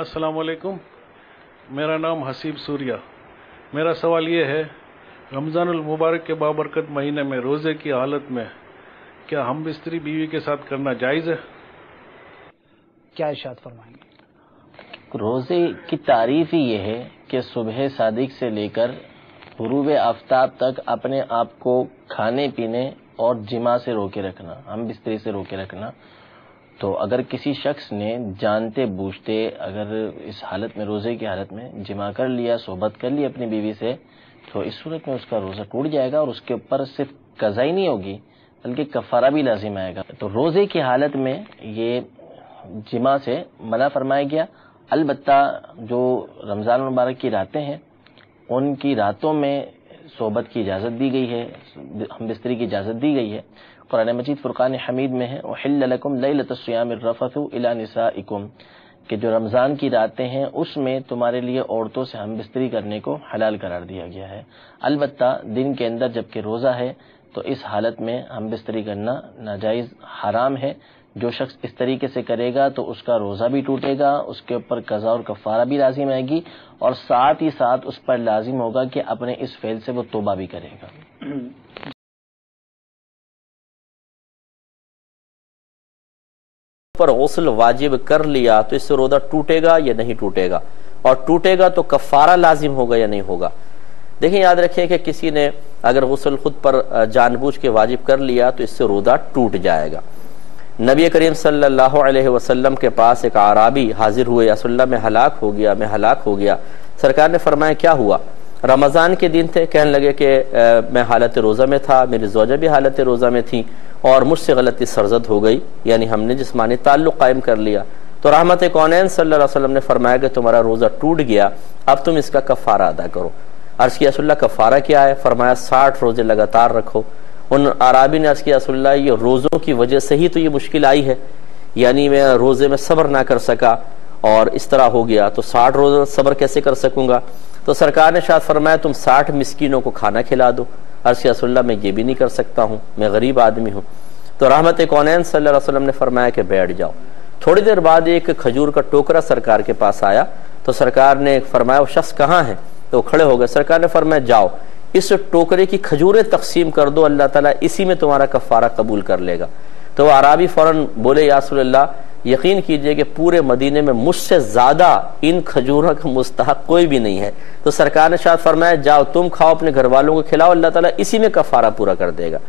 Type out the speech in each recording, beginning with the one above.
अस्सलाम वालेकुम। मेरा नाम हसीब सूर्या। मेरा सवाल ये है, रमज़ानुल मुबारक के बाबरकत महीने में रोज़े की हालत में क्या हम बिस्तरी बीवी के साथ करना जायज़ है? क्या इरशाद फरमाएंगे? रोज़े की तारीफ ही ये है कि सुबह सादिक से लेकर गुरूब आफ्ताब तक अपने आप को खाने पीने और जिमा से रोके रखना, हम बिस्तरी से रोके रखना। तो अगर किसी शख्स ने जानते बूझते अगर इस हालत में, रोज़े की हालत में जिमा कर लिया, सोहबत कर ली अपनी बीवी से, तो इस सूरत में उसका रोज़ा टूट जाएगा और उसके ऊपर सिर्फ कज़ा ही नहीं होगी बल्कि कफ़ारा भी लाजिम आएगा। तो रोज़े की हालत में ये जिमा से मना फरमाया गया। अलबत्ता जो रमज़ान मुबारक की रातें हैं उनकी रातों में सोहबत की इजाज़त दी गई है, हम बिस्तरी की इजाज़त दी गई है। कुरान मजीद फुरकान हमीद में है, उहिल्ल लकुम लैलतुस सियामिर रफ़थु इला निसाइकुम, कि जो रमज़ान की रातें हैं उसमें तुम्हारे लिए औरतों से हम बिस्तरी करने को हलाल करार दिया गया है। अलबत्ता दिन के अंदर जबकि रोज़ा है तो इस हालत में हम बिस्तरी करना नाजायज़, हराम है। जो शख्स इस तरीके से करेगा तो उसका रोज़ा भी टूटेगा, उसके ऊपर कज़ा और कफ़ारा भी लाजिम आएगी और साथ ही साथ उस पर लाजिम होगा कि अपने इस फेल से वो तौबा भी करेगा। पर गुस्ल वाजिब कर लिया तो इससे रोज़ा टूटेगा या नहीं टूटेगा, और टूटेगा तो कफ़ारा लाजिम होगा या नहीं होगा। देखिए, याद रखें कि किसी ने अगर गुस्ल खुद पर जानबूझ के वाजिब कर लिया तो इससे रोज़ा टूट जाएगा। नबी करीम सल्लल्लाहु अलैहि वसल्लम के पास एक आराबी हाजिर हुए, या रसूलल्लाह मैं हलाक हो गया। सरकार ने फरमाया क्या हुआ? रमज़ान के दिन थे, कहने लगे कि मैं हालत रोज़ा में था, मेरी ज़ौजा भी हालत रोज़ा में थी और मुझसे गलती सरजद हो गई, यानी हमने जिस्मानी ताल्लुक़ कायम कर लिया। तो रहमत कौनैन सल्लल्लाहु अलैहि वसल्लम ने फरमाया कि तुम्हारा रोज़ा टूट गया, अब तुम इसका कफ़ारा अदा करो। अर्ज़ किया रसूलल्लाह कफ़ारा क्या है? फरमाया 60 रोज़े लगातार रखो। उन आराबी ने अर्ज़ किया रसूलल्लाह ये रोज़ों की वजह से ही तो ये मुश्किल आई है, यानी मैं रोज़े में सब्र ना कर सका और इस तरह हो गया, तो 60 रोज़े सब्र कैसे कर सकूंगा? तो सरकार ने शायद फरमाया तुम 60 मिस्कीनों को खाना खिला दो। अर्ज़ किया रसूलल्लाह मैं ये भी नहीं कर सकता हूँ, मैं गरीब आदमी हूँ। तो रहमत कौनैन सल्लल्लाहु अलैहि वसल्लम ने फरमाया कि बैठ जाओ। थोड़ी देर बाद एक खजूर का टोकरा सरकार के पास आया, तो सरकार ने फरमाया वो शख्स कहाँ है? तो खड़े हो गए। सरकार ने फरमाया जाओ इस टोकरे की खजूरें तकसीम कर दो, अल्लाह ताला इसी में तुम्हारा कफ़ारा कबूल कर लेगा। तो वो आराबी फौरन बोले या रसूलल्लाह यकीन कीजिए कि पूरे मदीने में मुझसे ज्यादा इन खजूरों का मुस्तहक कोई भी नहीं है। तो सरकार ने शायद फरमाया जाओ तुम खाओ, अपने घर वालों को खिलाओ, अल्लाह ताला इसी में कफ़ारा पूरा कर देगा।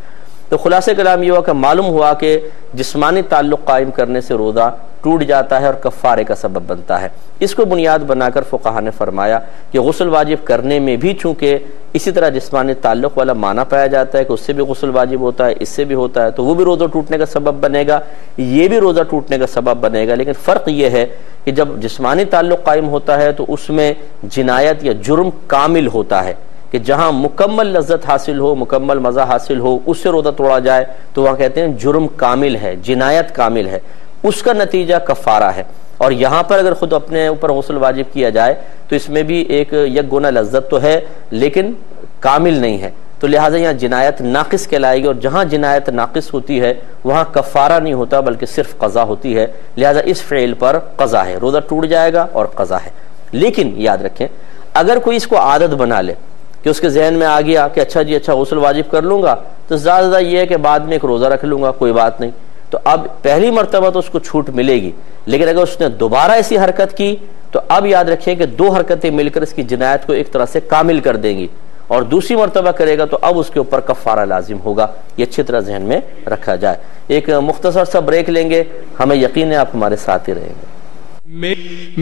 तो खुलासे कलाम ये हुआ कि मालूम हुआ कि जिस्मानी ताल्लुक़ कायम करने से रोज़ा टूट जाता है और कफ़ारे का सबब बनता है। इसको बुनियाद बनाकर फ़ुक़हा ने फरमाया कि गुस्ल वाजिब करने में भी चूँकि इसी तरह जिस्मानी ताल्लुक़ वाला माना पाया जाता है कि उससे भी गुस्ल वाजिब होता है, इससे भी होता है, तो वो भी रोज़ा टूटने का सबब बनेगा, ये भी रोज़ा टूटने का सबब बनेगा। लेकिन फ़र्क ये है कि जब जिस्मानी ताल्लुक़ कायम होता है तो उसमें जिनायत या जुर्म कामिल होता है कि जहां मुकम्मल लज्जत हासिल हो, मुकम्मल मज़ा हासिल हो, उससे रोज़ा तोड़ा जाए तो वहां कहते हैं जुर्म कामिल है, जिनायत कामिल है, उसका नतीजा कफ़ारा है। और यहाँ पर अगर खुद अपने ऊपर गुस्ल वाजिब किया जाए तो इसमें भी एक यकगुना लज्जत तो है लेकिन कामिल नहीं है, तो लिहाजा यहाँ जिनायत नाक़िस कहलाएगी। और जहाँ जिनायत नाक़िस होती है वहाँ कफ़ारा नहीं होता बल्कि सिर्फ क़ज़ा होती है। लिहाजा इस फ़ेल पर क़ज़ा है, रोज़ा टूट जाएगा और क़ज़ा है। लेकिन याद रखें अगर कोई इसको आदत बना ले कि उसके जहन में आ गया कि अच्छा जी अच्छा गुस्ल वाजिब कर लूंगा तो ज़्यादा ये है कि बाद में एक रोज़ा रख लूंगा, कोई बात नहीं, तो अब पहली मरतबा तो उसको छूट मिलेगी। लेकिन अगर उसने दोबारा ऐसी हरकत की तो अब याद रखें कि 2 हरकतें मिलकर इसकी जिनायत को एक तरह से कामिल कर देंगी, और दूसरी मरतबा करेगा तो अब उसके ऊपर कफ़ारा लाजिम होगा। ये अच्छी तरह जहन में रखा जाए। एक मुख्तसर सा ब्रेक लेंगे, हमें यकीन है आप हमारे साथ ही रहेंगे।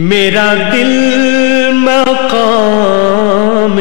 मेरा दिल मकाम